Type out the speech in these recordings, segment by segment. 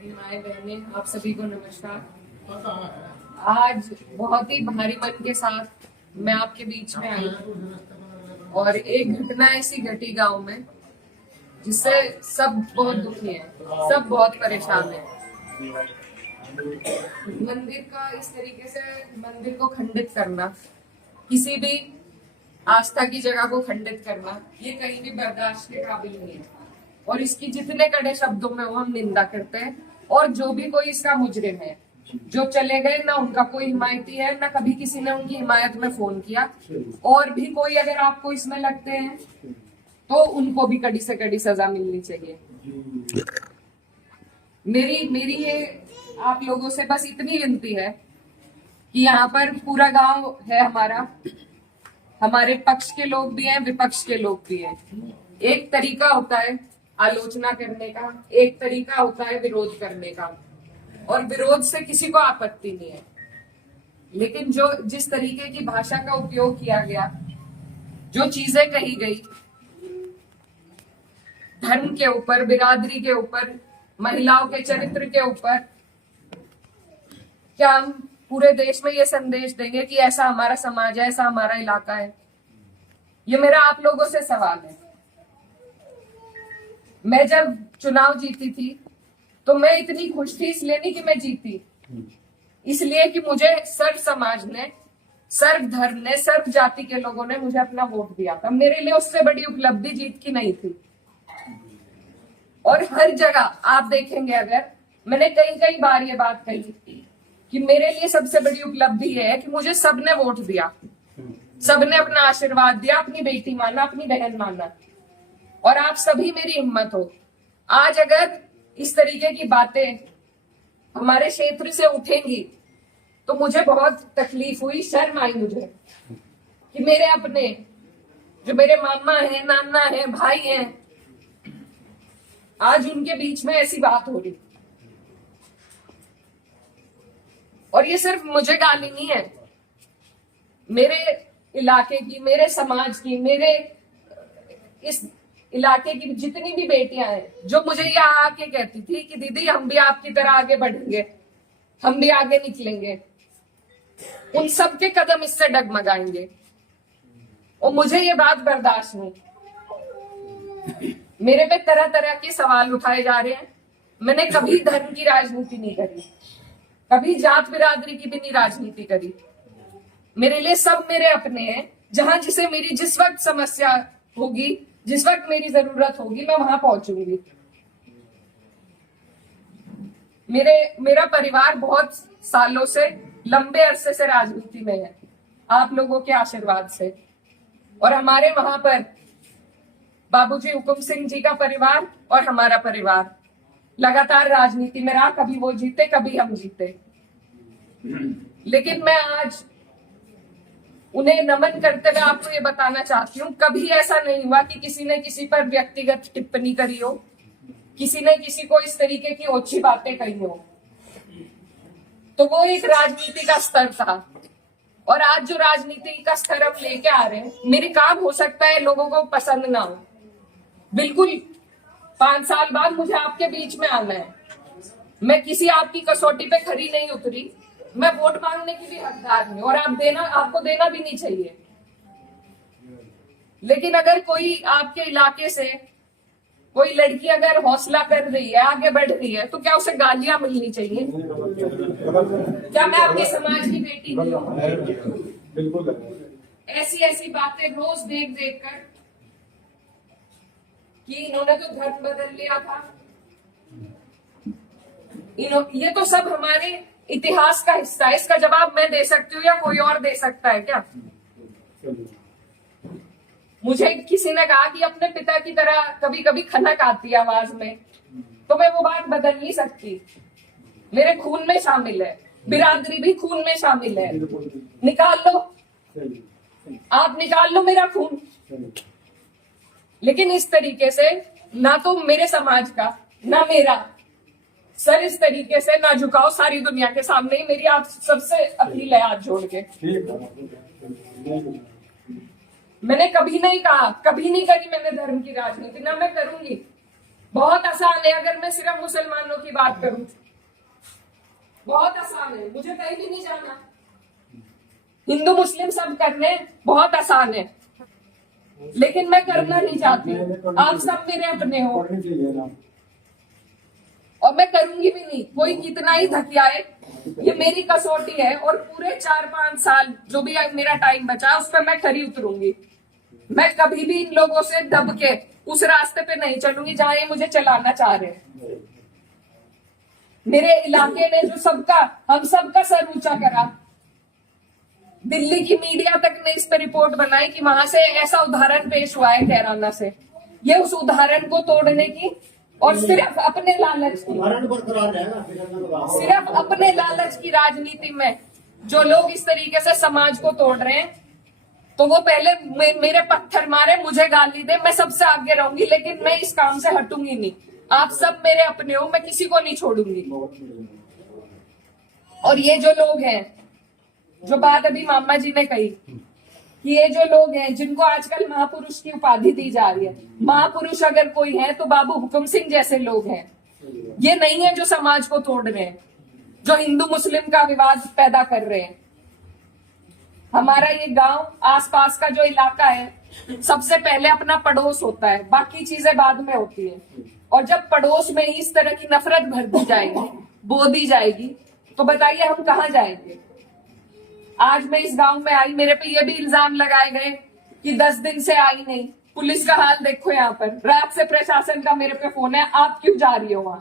मेरी माएँ बहनें, आप सभी को नमस्कार। आज बहुत ही भारी मन के साथ मैं आपके बीच में आई हूँ और एक घटना ऐसी घटी गांव में जिससे सब बहुत दुखी हैं, सब बहुत परेशान हैं। मंदिर का इस तरीके से मंदिर को खंडित करना, किसी भी आस्था की जगह को खंडित करना, ये कहीं भी बर्दाश्त के काबिल नहीं है और इसकी जितने कड़े शब्दों में वो हम निंदा करते हैं। और जो भी कोई इसका मुजरिम है, जो चले गए, ना उनका कोई हिमायती है, ना कभी किसी ने उनकी हिमायत में फोन किया। और भी कोई अगर आपको इसमें लगते हैं तो उनको भी कड़ी से कड़ी सजा मिलनी चाहिए। मेरी ये आप लोगों से बस इतनी विनती है कि यहाँ पर पूरा गांव है हमारा, हमारे पक्ष के लोग भी हैं, विपक्ष के लोग भी हैं। एक तरीका होता है आलोचना करने का, एक तरीका होता है विरोध करने का, और विरोध से किसी को आपत्ति नहीं है। लेकिन जो जिस तरीके की भाषा का उपयोग किया गया, जो चीजें कही गई धर्म के ऊपर, बिरादरी के ऊपर, महिलाओं के चरित्र के ऊपर, क्या हम पूरे देश में ये संदेश देंगे कि ऐसा हमारा समाज है, ऐसा हमारा इलाका है? ये मेरा आप लोगों से सवाल है। मैं जब चुनाव जीती थी तो मैं इतनी खुश थी, इसलिए नहीं कि मैं जीती, इसलिए कि मुझे सर्व समाज ने, सर्व धर्म ने, सर्व जाति के लोगों ने मुझे अपना वोट दिया था। मेरे लिए उससे बड़ी उपलब्धि जीत की नहीं थी। और हर जगह आप देखेंगे, अगर मैंने कई बार ये बात कही कि मेरे लिए सबसे बड़ी उपलब्धि ये है कि मुझे सबने वोट दिया, सबने अपना आशीर्वाद दिया, अपनी बेटी माना, अपनी बहन माना, और आप सभी मेरी हिम्मत हो। आज अगर इस तरीके की बातें हमारे क्षेत्र से उठेंगी तो मुझे बहुत तकलीफ हुई, शर्म आई मुझे कि मेरे अपने, जो मेरे मामा हैं, नाना हैं, भाई हैं, आज उनके बीच में ऐसी बात हो रही। और ये सिर्फ मुझे गाली नहीं है, मेरे इलाके की, मेरे समाज की, मेरे इस इलाके की जितनी भी बेटियां हैं, जो मुझे यहाँ आके कहती थी कि दीदी हम भी आपकी तरह आगे बढ़ेंगे, हम भी आगे निकलेंगे, उन सब के कदम इससे डगमगाएंगे। और मुझे ये बात बर्दाश्त नहीं। मेरे पे तरह तरह के सवाल उठाए जा रहे हैं। मैंने कभी धर्म की राजनीति नहीं करी, कभी जात बिरादरी की भी नहीं राजनीति करी। मेरे लिए सब मेरे अपने हैं। जहां जिसे मेरी जिस वक्त समस्या होगी, जिस वक्त मेरी जरूरत होगी, मैं वहां पहुंचूंगी। मेरा परिवार बहुत सालों से, लंबे अरसे से राजनीति में है, आप लोगों के आशीर्वाद से। और हमारे वहां पर बाबूजी हुकुम सिंह जी का परिवार और हमारा परिवार लगातार राजनीति में रहा। कभी वो जीते, कभी हम जीते। लेकिन मैं आज उन्हें नमन करते हुए आपको ये बताना चाहती हूँ, कभी ऐसा नहीं हुआ कि किसी ने किसी पर व्यक्तिगत टिप्पणी करी हो, किसी ने किसी को इस तरीके की ओछी बातें कही हो। तो वो एक राजनीति का स्तर था। और आज जो राजनीति का स्तर हम लेके आ रहे हैं, मेरे काम हो सकता है लोगों को पसंद ना हो, बिल्कुल 5 साल बाद मुझे आपके बीच में आना है। मैं किसी आपकी कसौटी पे खरी नहीं उतरी, मैं वोट मांगने की भी हकदार नहीं, और आपको देना भी नहीं चाहिए। लेकिन अगर कोई आपके इलाके से कोई लड़की अगर हौसला कर रही है, आगे बढ़ रही है, तो क्या उसे गालियां मिलनी चाहिए? क्या मैं आपके समाज की बेटी नहीं हूँ? ऐसी बातें रोज देख कर कि इन्होंने तो धर्म बदल लिया था, ये तो सब हमारे इतिहास का हिस्सा है। इसका जवाब मैं दे सकती हूँ या कोई और दे सकता है क्या? मुझे किसी ने कहा कि अपने पिता की तरह कभी कभी खनक आती है आवाज में, तो मैं वो बात बदल नहीं सकती। मेरे खून में शामिल है, बिरादरी भी खून में शामिल है। निकाल लो, आप निकाल लो मेरा खून। लेकिन इस तरीके से ना तो मेरे समाज का, ना मेरा सर इस तरीके से ना झुकाओ सारी दुनिया के सामने ही। मेरी आप सबसे अपील है हाथ जोड़ के। मैंने कभी नहीं कहा, कभी नहीं करी मैंने धर्म की राजनीति, ना मैं करूंगी। बहुत आसान है अगर मैं सिर्फ मुसलमानों की बात करूं, बहुत आसान है, मुझे कहीं भी नहीं जाना। हिंदू मुस्लिम सब करने बहुत आसान है, लेकिन मैं करना नहीं चाहती। आप सब मेरे अपने हो और मैं करूंगी भी नहीं। कोई कितना ही धकियाए, ये मेरी कसौटी है और पूरे 4-5 साल जो भी मेरा टाइम बचा उस पर मैं खरी उतरूंगी। मैं कभी भी इन लोगों से दब के उस रास्ते पे नहीं चलूंगी जहां ये मुझे चलाना चाह रहे हैं। मेरे इलाके ने जो हम सबका सर ऊंचा करा, दिल्ली की मीडिया तक ने इस पर रिपोर्ट बनाई कि वहां से ऐसा उदाहरण पेश हुआ है कैराना से। ये उस उदाहरण को तोड़ने की और सिर्फ अपने लालच की, सिर्फ अपने लालच की राजनीति में जो लोग इस तरीके से समाज को तोड़ रहे हैं, तो वो पहले मेरे पत्थर मारे, मुझे गाली दे, मैं सबसे आगे रहूंगी, लेकिन मैं इस काम से हटूंगी नहीं। आप सब मेरे अपने हो, मैं किसी को नहीं छोड़ूंगी। और ये जो लोग हैं, जो बात अभी मामा जी ने कही कि ये जो लोग हैं जिनको आजकल महापुरुष की उपाधि दी जा रही है, महापुरुष अगर कोई है तो बाबू हुक्म सिंह जैसे लोग हैं। ये नहीं है जो समाज को तोड़ रहे हैं, जो हिंदू मुस्लिम का विवाद पैदा कर रहे हैं। हमारा ये गांव, आसपास का जो इलाका है, सबसे पहले अपना पड़ोस होता है, बाकी चीजें बाद में होती है। और जब पड़ोस में इस तरह की नफरत भर दी जाएगी, बो दी जाएगी, तो बताइए हम कहाँ जाएंगे। आज मैं इस गांव में आई, मेरे पे ये भी इल्जाम लगाए गए कि 10 दिन से आई नहीं। पुलिस का हाल देखो, यहाँ पर रात से प्रशासन का मेरे पे फोन है, आप क्यों जा रही हो वहां?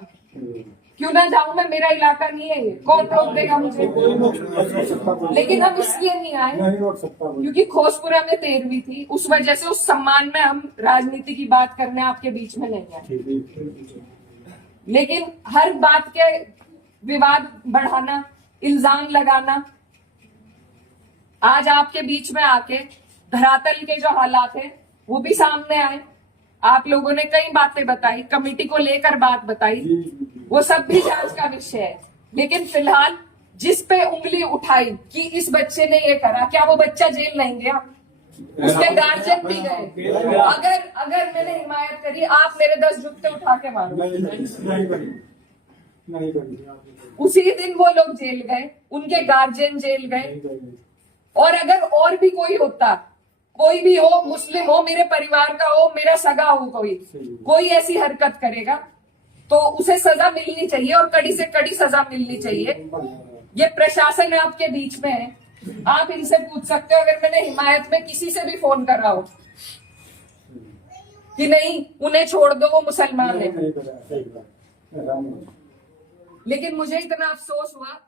क्यों ना जाऊं मैं? मेरा इलाका नहीं है ये, कौन रोक देगा मुझे? लेकिन हम इसलिए नहीं आए क्योंकि खोसपुरा में 13वीं थी, उस वजह से उस सम्मान में हम राजनीति की बात करने आपके बीच में नहीं आए। लेकिन हर बात के विवाद बढ़ाना, इल्जाम लगाना, आज आपके बीच में आके धरातल के जो हालात है वो भी सामने आए। आप लोगों ने कई बातें बताई, कमेटी को लेकर बात बताई, वो सब भी जांच का विषय है। लेकिन फिलहाल जिस पे उंगली उठाई कि इस बच्चे ने ये करा, क्या वो बच्चा जेल नहीं गया? उसके गार्जियन भी गए। अगर मैंने हिमायत करी, आप मेरे 10 जुत्ते उठा के मारो। उसी दिन वो लोग जेल गए, उनके गार्जियन जेल गए। और अगर और भी कोई होता, कोई भी हो, मुस्लिम हो, मेरे परिवार का हो, मेरा सगा हो, कोई ऐसी हरकत करेगा तो उसे सजा मिलनी चाहिए और कड़ी से कड़ी सजा मिलनी चाहिए। ये प्रशासन आपके बीच में है, आप इनसे पूछ सकते हो। अगर मैंने हिमायत में किसी से भी फोन करा हो कि नहीं उन्हें छोड़ दो, वो मुसलमान है, लेकिन मुझे इतना अफसोस हुआ